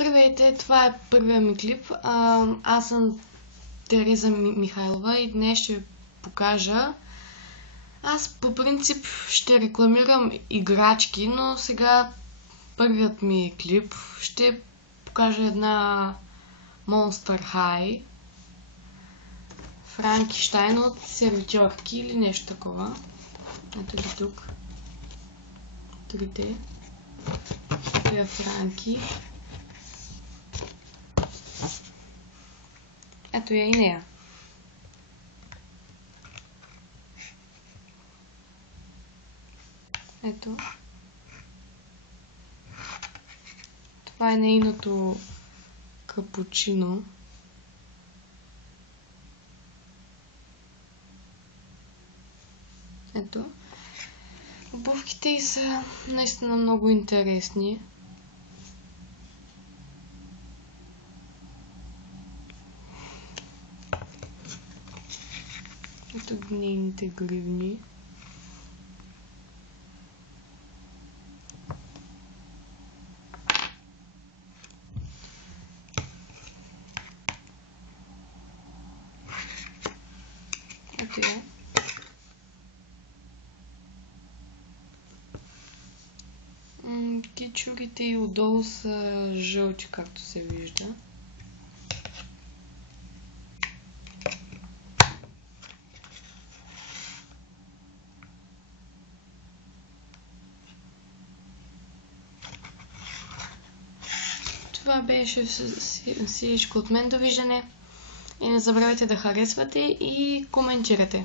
Здравейте, това е първия ми клип. Аз съм Тереза Михайлова и днес ще ви покажа. Аз по принцип ще рекламирам играчки, но сега първият ми клип ще покажа една Monster High Франкенщайн от сервитьорки или нещо такова. Ето ги тук. Трите. Това е Франки. Ето я и нея. Ето. Това е нейното капучино. Ето. Обувките й са наистина много интересни. Ето нейните гривни. Ето я. Кичурите и отдолу са жълти, както се вижда. Това беше всичко от мен. Довиждане и не забравяйте да харесвате и коментирате.